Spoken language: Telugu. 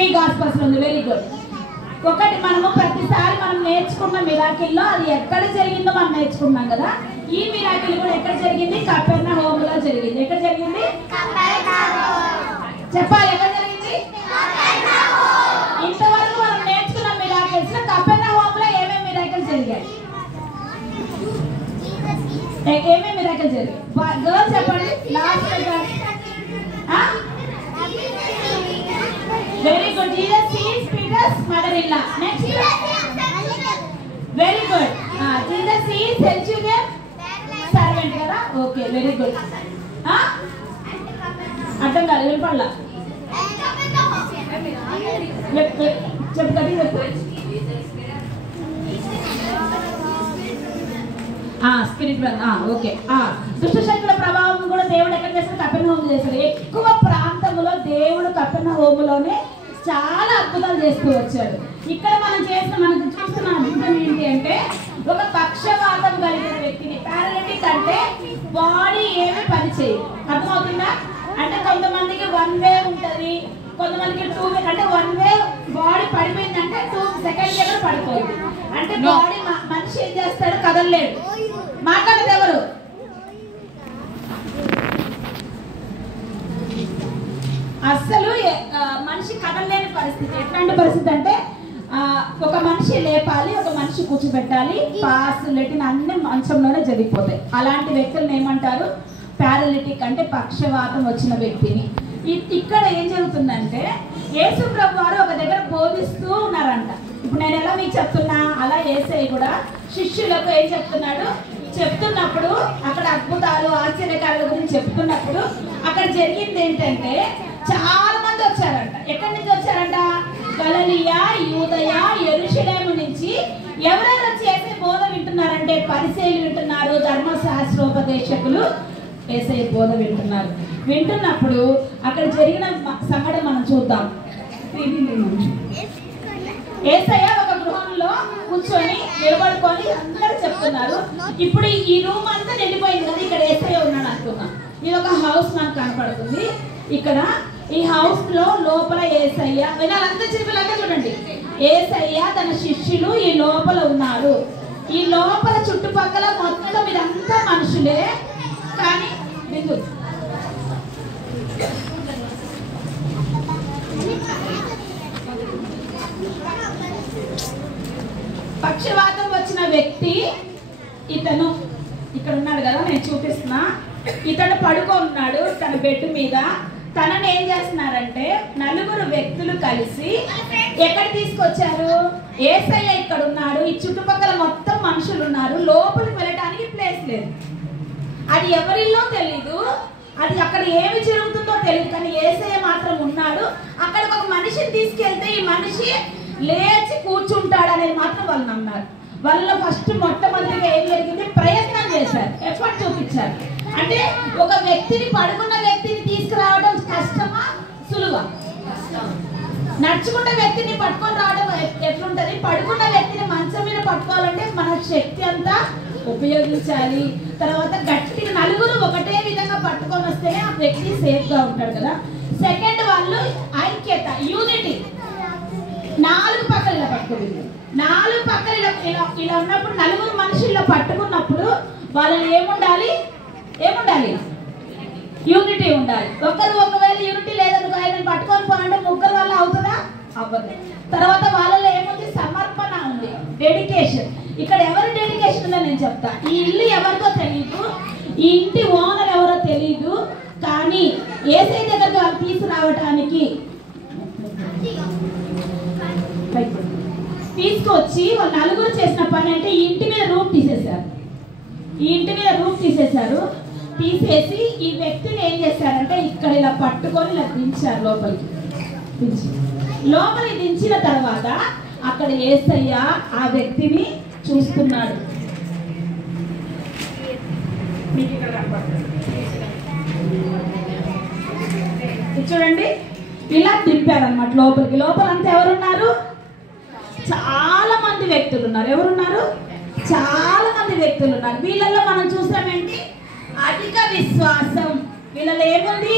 త్రీ గాస్పల్స్ ఉంది. Very good. ఒకటి మనము ప్రతిసారి మనం నేర్చుకున్న మిరాకిల్లో అది ఎక్కడ జరిగిందో మనం నేర్చుకున్నాం కదా. ఈ మిరాకిల్ కూడా ఎక్కడ జరిగింది? కపెర్నహూములో జరిగింది. ఎక్కడ జరిగింది? చెప్పాలి, ఎక్కడ జరిగింది? ఇంతవరకు మనం నేర్చుకున్న మిరాకిల్స్ లో కపెర్నహూములో ఏమేమి మిరాకిల్స్ జరిగాయి? ఏమేమి మిరాకిల్స్ జరిగాయి? గర్ల్స్ చెప్పండి. Last very good. Jesus sees Peter's mother in law. Next very good. Jesus sees centurion servant కదా. Okay, very good. అర్థం కాదు, వినపడలా. చెప్పండి. స్పిరిట్. ఓకే. దుష్ట శక్తుల ప్రభావం కూడా దేవుడు ఎక్కడ చేస్తాడు? కపెర్నహూము చేస్తాడు. ఎక్కువ ప్రాంతంలో దేవుడు కపెర్నహూములోనే చాలా అద్భుతాలు చేస్తూ వచ్చాడు. ఇక్కడ మనకు చూస్తున్న అద్భుతం ఏంటి అంటే, ఒక పక్షవాతం కలిగిన వ్యక్తిని, పారాలిటిక్ అంటే బాడీ ఏమీ పని చేయదు. అర్థమవుతుందా? అంటే కొంతమందికి 1 వే ఉంటుంది, కొంతమందికి 2 వే. అంటే 1 వే బాడీ పడిపోయిందంటే 2 సెకండ్స్ కూడా పడిపోయింది. అంటే బాడీ మనిషి ఏం చేస్తాడు? కదలలేడు. మాట్లాడేది ఎవరు? అస్సలు మనిషి కదలలేని పరిస్థితి. ఎట్లాంటి పరిస్థితి అంటే, ఒక మనిషి లేపాలి, ఒక మనిషి కూర్చోబెట్టాలి, పాస్ లెటిన్ అన్ని మంచంలోనే జరిగిపోతాయి. అలాంటి వ్యక్తులను ఏమంటారు? పారాలిటిక్ అంటే పక్షవాతం వచ్చిన వ్యక్తిని. ఇక్కడ ఏం జరుగుతుందంటే, యేసు ప్రభు వారు ఒక దగ్గర బోధిస్తూ ఉన్నారంట. ఇప్పుడు నేను ఎలా మీకు చెప్తున్నా, అలా యేసయ్య కూడా శిష్యులకు ఏం చెప్తున్నప్పుడు అక్కడ అద్భుతాలు ఆశ్చర్యకారుల గురించి చెప్తున్నప్పుడు అక్కడ జరిగింది ఏంటంటే, చాలా మంది వచ్చారంట. ఎక్కడి నుంచి వచ్చారంట? గలిలయ, యూదయ, యెరూషలేము నుంచి. ఎవరెవరు వచ్చి యేసయ్య బోధ వింటున్నారంటే, పరిసయ్యులు వింటున్నారు, ధర్మశాస్త్రోపదేశకులు యేసయ్య బోధ వింటున్నప్పుడు అక్కడ జరిగిన సంఘటన మనం చూద్దాం. యేసయ్య ఒక గృహంలో కూర్చొని నిలబడుకొని అందరూ చెప్తున్నారు. ఇప్పుడు ఈ రూమ్ అంతా నిండిపోయింది కదా, ఇక్కడ యేసయ్య ఉన్నాడు అనుకున్నాం. ఇది ఒక హౌస్ మనకు కనపడుతుంది. ఇక్కడ ఈ హౌస్ లో లోపల యేసయ్య, వీళ్ళంతా చెప్పేలాగా చూడండి, యేసయ్య తన శిష్యులు ఈ లోపల ఉన్నారు. ఈ లోపల చుట్టుపక్కల మొత్తం ఇదంతా మనుషులే. కానీ పక్షవాతం వచ్చిన వ్యక్తి ఇతను ఇక్కడ ఉన్నాడు కదా, నేను చూపిస్తున్నా. ఇతను పడుకున్నాడు తన బెడ్ మీద. తనని ఏం చేస్తున్నారంటే, 4 వ్యక్తులు కలిసి ఎక్కడ తీసుకొచ్చారు? యేసయ్య ఇక్కడ ఉన్నాడు, ఈ చుట్టుపక్కల మొత్తం మనుషులు ఉన్నారు, లోపలికి వెళ్ళడానికి ప్లేస్ లేదు. అది ఎవరిలో తెలీదు, అది అక్కడ ఏమి జరుగుతుందో తెలియదు. కానీ యేసయ్య మాత్రం ఉన్నాడు. అక్కడ ఒక మనిషిని తీసుకెళ్తే ఈ మనిషి లేచి కూర్చుంటాడు అనేది మాత్రం వాళ్ళు నమ్మారు. వాళ్ళ ఫస్ట్ మొట్టమొదటిగా ఏం జరిగింది? ప్రయత్నం చేశారు, ఎఫర్ట్ చూపించారు. అంటే ఒక వ్యక్తిని, పడుకున్న వ్యక్తిని తీసుకురావడం కష్టమా సులువా? నడుచుకున్న వ్యక్తిని పట్టుకొని రావడం ఎట్లుంటది? పడుకున్న వ్యక్తిని మంచం మీద పట్టుకోవాలంటే మన శక్తి అంతా ఉపయోగించాలి. తర్వాత గట్టిగా 4 ఒకటే విధంగా పట్టుకొని వస్తేనే ఆ వ్యక్తి సేఫ్ గా ఉంటాడు కదా. సెకండ్, వాళ్ళు ఐక్యత, యూనిటీ. 4 పక్కల ఇలా పట్టుకోవాలి. 4 పక్కల ఇలా ఉన్నప్పుడు 4 మనుషుల్లో పట్టుకున్నప్పుడు వాళ్ళని ఏముండాలి? యూనిటీ ఉండాలి. ఒకవేళ యూనిటీ లేదనుకో, ఆయనను పట్టుకొని పోవాలంటే 3 వల్ల అవుతుందా? అవ్వదు. తర్వాత వాళ్ళలో ఏముంది? సమర్పణ ఉంది, డెడికేషన్. ఇక్కడ ఎవరి డెడికేషన్ ఉందో నేను చెప్తా. ఈ ఇల్లు ఎవరితో తెలియదు, ఈ ఇంటి ఓనర్ ఎవరో తెలియదు, కానీ యేసయ్య దగ్గరికి వాళ్ళు తీసుకురావడానికి తీసుకొచ్చి వాళ్ళు 4 చేసిన పని అంటే ఈ ఇంటి మీద రూప్ తీసేశారు. తీసేసి ఈ వ్యక్తిని ఏం చేశారంటే, ఇక్కడ ఇలా పట్టుకొని ఇలా దించారు. లోపలికి దించిన తర్వాత అక్కడ యేసయ్య ఆ వ్యక్తిని చూస్తున్నాడు. చూడండి, ఇలా దింపారన్నమాట లోపలికి. లోపలంతా ఎవరున్నారు? చాలా మంది వ్యక్తులు ఉన్నారు. ఎవరున్నారు? చాలా మంది వ్యక్తులు ఉన్నారు. వీళ్ళల్లో మనం చూసామేంటి? అధిక విశ్వాసం. వీళ్ళలో ఏముంది?